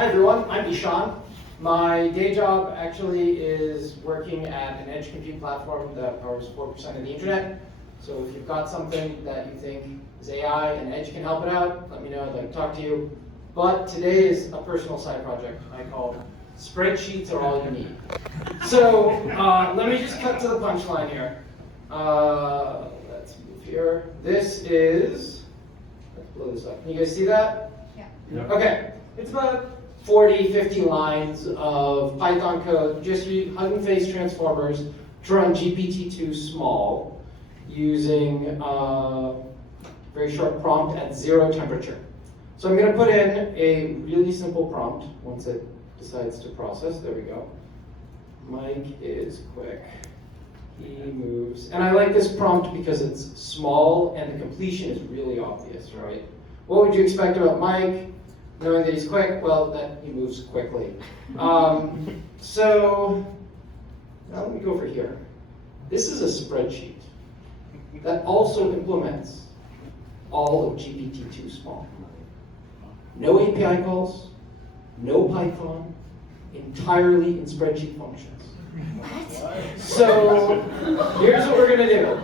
Hi everyone, I'm Ishan. My day job actually is working at an edge compute platform that powers 4% of the internet. So if you've got something that you think is AI and edge can help it out, let me know, I'd like to talk to you. But today is a personal side project I call Spreadsheets-are-all-you-need. So let me just cut to the punchline here. Let's move here. This is, let's blow this up. Can you guys see that? Yeah. Okay, it's about 40, 50 lines of Python code, just Hugging Face transformers to run GPT2 small using a very short prompt at 0 temperature. So I'm going to put in a really simple prompt once it decides to process. There we go. Mike is quick. He moves. And I like this prompt because it's small and the completion is really obvious, right? What would you expect about Mike? Knowing that he's quick, well, that he moves quickly. So now let me go over here. This is a spreadsheet that also implements all of GPT-2 small. No API calls, no Python, entirely in spreadsheet functions. What? So here's what we're going to do.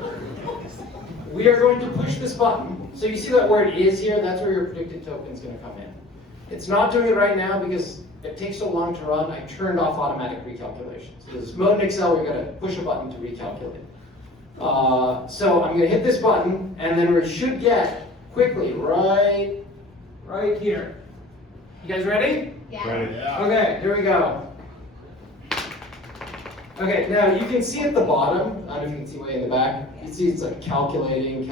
We are going to push this button. So you see that where it is here, that's where your predicted token is going to come in. It's not doing it right now because it takes so long to run. I turned off automatic recalculations. There's this mode in Excel where you're going to push a button to recalculate. So I'm going to hit this button, and then we should get quickly right here. You guys ready? Yeah. Ready. Yeah. Okay, here we go. Okay, now you can see at the bottom, I don't know if you can see way in the back, you see it's like calculating.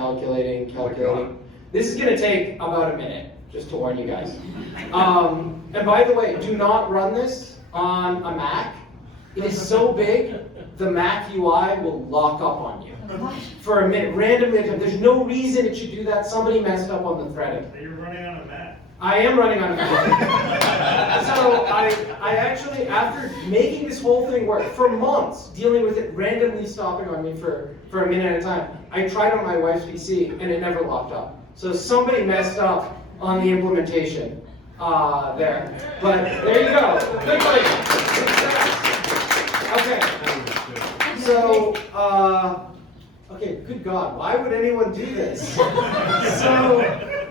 This is going to take about a minute, just to warn you guys. And by the way, do not run this on a Mac. It is so big, the Mac UI will lock up on you for a minute, randomly. There's no reason it should do that. Somebody messed up on the threading. You're running on a Mac. I am running on a Mac. So I actually, after making this whole thing work for months, dealing with it randomly stopping on me for a minute at a time, I tried on my wife's PC and it never locked up. So somebody messed up on the implementation there. But there you go. Good fight. Okay. So, okay, good God, why would anyone do this? So,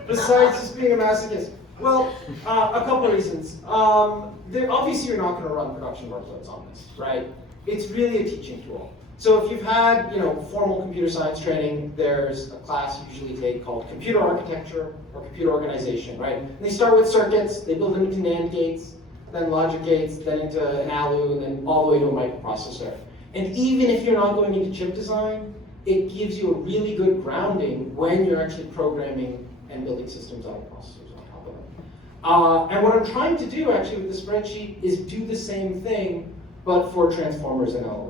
besides just being a masochist? Well, a couple of reasons. Obviously, you're not going to run production workloads on this, right? It's really a teaching tool. So if you've had, formal computer science training, there's a class you usually take called computer architecture or computer organization, right? And they start with circuits, they build them into NAND gates, then logic gates, then into an ALU, and then all the way to a microprocessor. And even if you're not going into chip design, it gives you a really good grounding when you're actually programming and building systems out of processors on top of it. And what I'm trying to do actually with the spreadsheet is do the same thing, but for transformers and LLMs.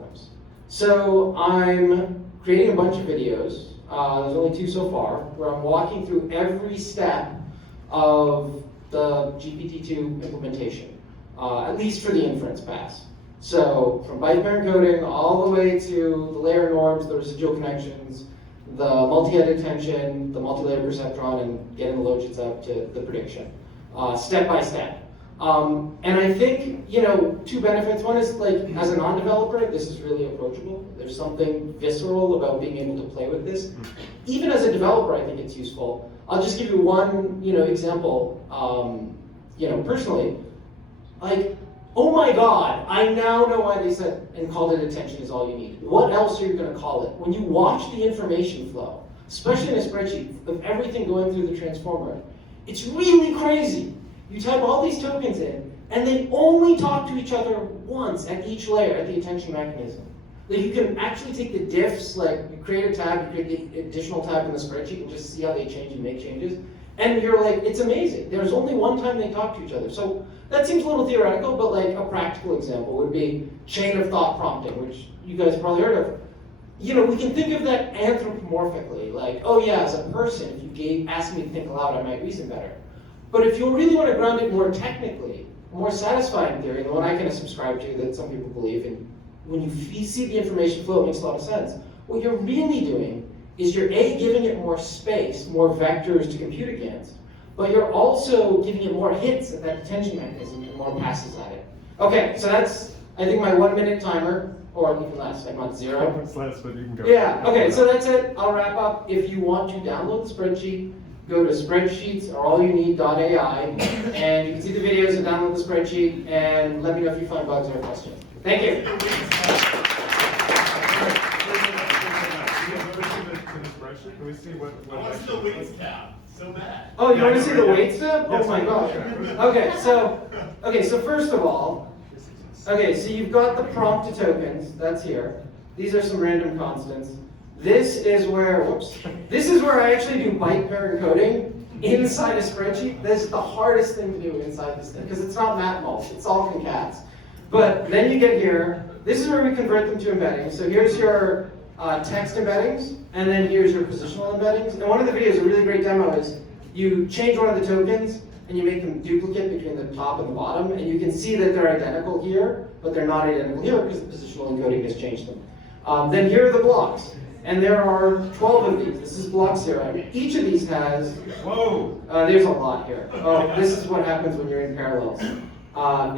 So I'm creating a bunch of videos, there's only 2 so far, where I'm walking through every step of the GPT-2 implementation, at least for the inference pass. So from byte parent coding all the way to the layer norms, the residual connections, the multi-head attention, the multi-layer perceptron, and getting the logits up to the prediction, step by step. And I think, 2 benefits. One is, as a non-developer, this is really approachable. There's something visceral about being able to play with this. Even as a developer, I think it's useful. I'll just give you one, example. Personally, oh my God, I now know why they said and called it attention is all you need. What else are you going to call it? When you watch the information flow, especially in a spreadsheet of everything going through the transformer, it's really crazy. You type all these tokens in, and they only talk to each other once at each layer at the attention mechanism. You can actually take the diffs, you create a tab, you create the additional tab in the spreadsheet and just see how they change and make changes. And you're it's amazing. There's only one time they talk to each other. So that seems a little theoretical, but a practical example would be chain of thought prompting, which you guys have probably heard of. We can think of that anthropomorphically, oh yeah, as a person, if you asked me to think aloud, I might reason better. But if you really want to ground it more technically, a more satisfying theory, the one I kind of subscribe to that some people believe in, when you see the information flow, it makes a lot of sense. What you're really doing is you're giving it more space, more vectors to compute against, but you're also giving it more hits at that detention mechanism and more passes at it. Okay, so that's, I think, my 1 minute timer, or even less, I want 0. It's less, but you can go. Yeah, okay, so that's it. I'll wrap up. If you want to download the spreadsheet, go to spreadsheets-are-all-you-need.ai, and you can see the videos and download the spreadsheet, and let me know if you find bugs or questions. Thank you. Can we see what I want to see the weights tab. So bad. Oh, you want to see the weights tab? Oh Yes, my please. gosh. Okay, so first of all, okay, so you've got the prompt to tokens, that's here. These are some random constants. This is where, this is where I actually do byte pair encoding inside a spreadsheet. This is the hardest thing to do inside this thing, because it's not matmul, it's all concats. But then you get here, this is where we convert them to embeddings. So here's your text embeddings, and then here's your positional embeddings. And one of the videos, a really great demo, is you change one of the tokens, and you make them duplicate between the top and the bottom, and you can see that they're identical here, but they're not identical here because the positional encoding has changed them. Then here are the blocks, and there are 12 of these. This is block 0. Each of these has, Whoa! there's a lot here. Oh, this is what happens when you're in parallels.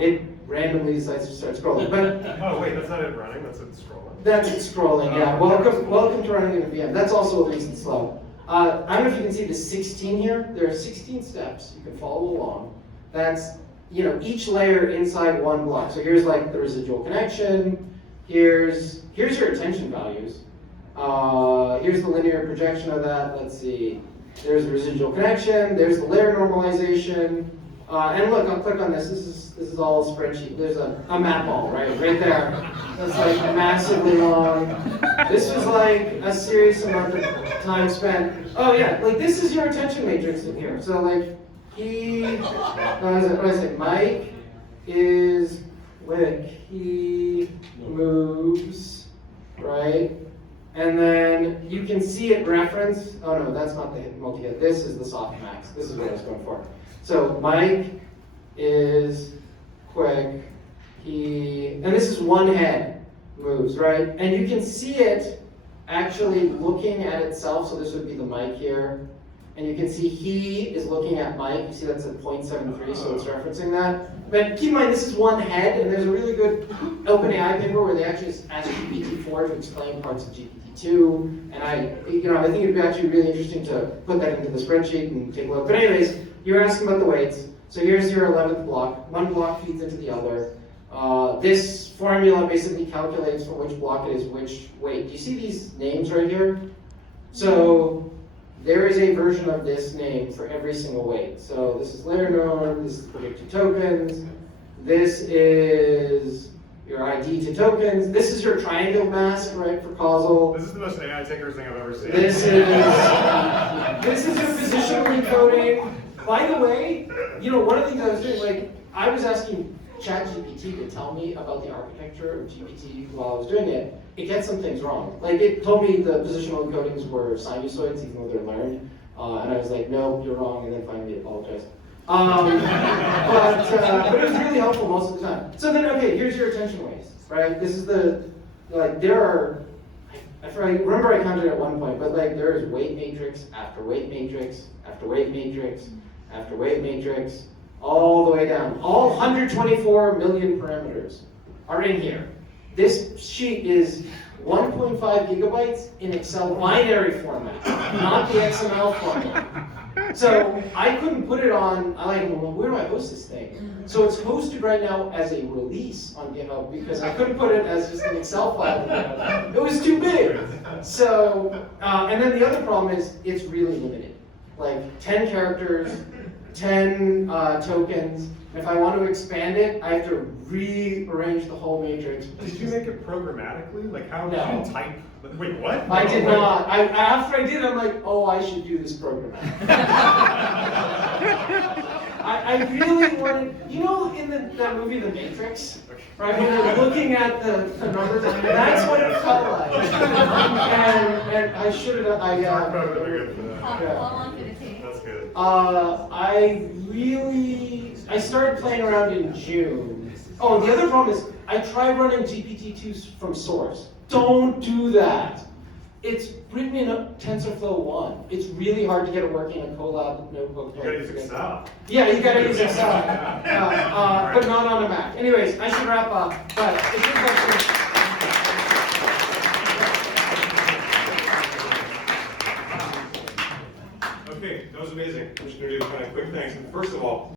It randomly decides to start scrolling. But Oh wait, that's not it running, that's it scrolling. that's it scrolling, yeah. Welcome to running in a VM. That's also what makes it slow. I don't know if you can see the 16 here. There are 16 steps. You can follow along. That's, each layer inside one block. So here's like the residual connection. Here's your attention values. Here's the linear projection of that. Let's see. There's the residual connection. There's the layer normalization. And look, I'll click on this. This is all a spreadsheet. There's a map ball, right there. That's like massively long. This is like a serious amount of time spent. Oh yeah, like this is your attention matrix in here. So like what is it? Mike is quick. He moves, right? And then you can see it referenced. Oh no, that's not the multi-hit. This is the softmax. This is what I was going for. So Mike is quick. And this is one head moves, right? And you can see it actually looking at itself. So this would be the Mike here. And you can see he is looking at Mike. You see that's at 0.73, so it's referencing that. But keep in mind, this is one head, and there's a really good OpenAI paper where they actually asked GPT4 to explain parts of GPT2. And I think it'd be actually really interesting to put that into the spreadsheet and take a look. But anyways, you're asking about the weights. So here's your 11th block. One block feeds into the other. This formula basically calculates for which block it is which weight. Do you see these names right here? So there is a version of this name for every single weight. So this is layer norm, this is predicted tokens, this is your ID to tokens, this is your triangle mask, right, for causal. This is the most AI takers thing I've ever seen. This is your positional encoding. By the way, one of the things I was doing, like, I was asking ChatGPT to tell me about the architecture of GPT while I was doing it. It gets some things wrong. Like, it told me the positional encodings were sinusoids, even though they're learned. And I was like, no, you're wrong, and then finally apologized. But it was really helpful most of the time. So then, okay, here's your attention weights, right? This is there are, I remember I counted at one point, but like there is weight matrix after weight matrix after weight matrix after weight matrix, all the way down. All 124 million parameters are in here. This sheet is 1.5 gigabytes in Excel binary format, not the XML format. So I couldn't put it on, well, where do I host this thing? So it's hosted right now as a release on GitHub because I couldn't put it as just an Excel file. It was too big. So, and then the other problem is it's really limited. Like 10 characters, 10 tokens. If I want to expand it, I have to rearrange the whole matrix. Did you make it programmatically? Like how did No. you type? Wait, what? I did not. After I did, I'm like, oh, I should do this programmatically. I really wanted, in that movie, The Matrix, right? When they're looking at the numbers, that's what it felt like. And I should have, How long did it take? That's good. I started playing around in June. Oh, the other problem is I tried running GPT-2 from source. Don't do that. it's written in a TensorFlow 1. It's really hard to get it working in a Colab notebook. You gotta use Excel. Yeah, you gotta use Excel, Yeah. but not on a Mac. Anyways, I should wrap up, but if your questions. Okay, that was amazing. I'm just gonna do kind of quick things. First of all,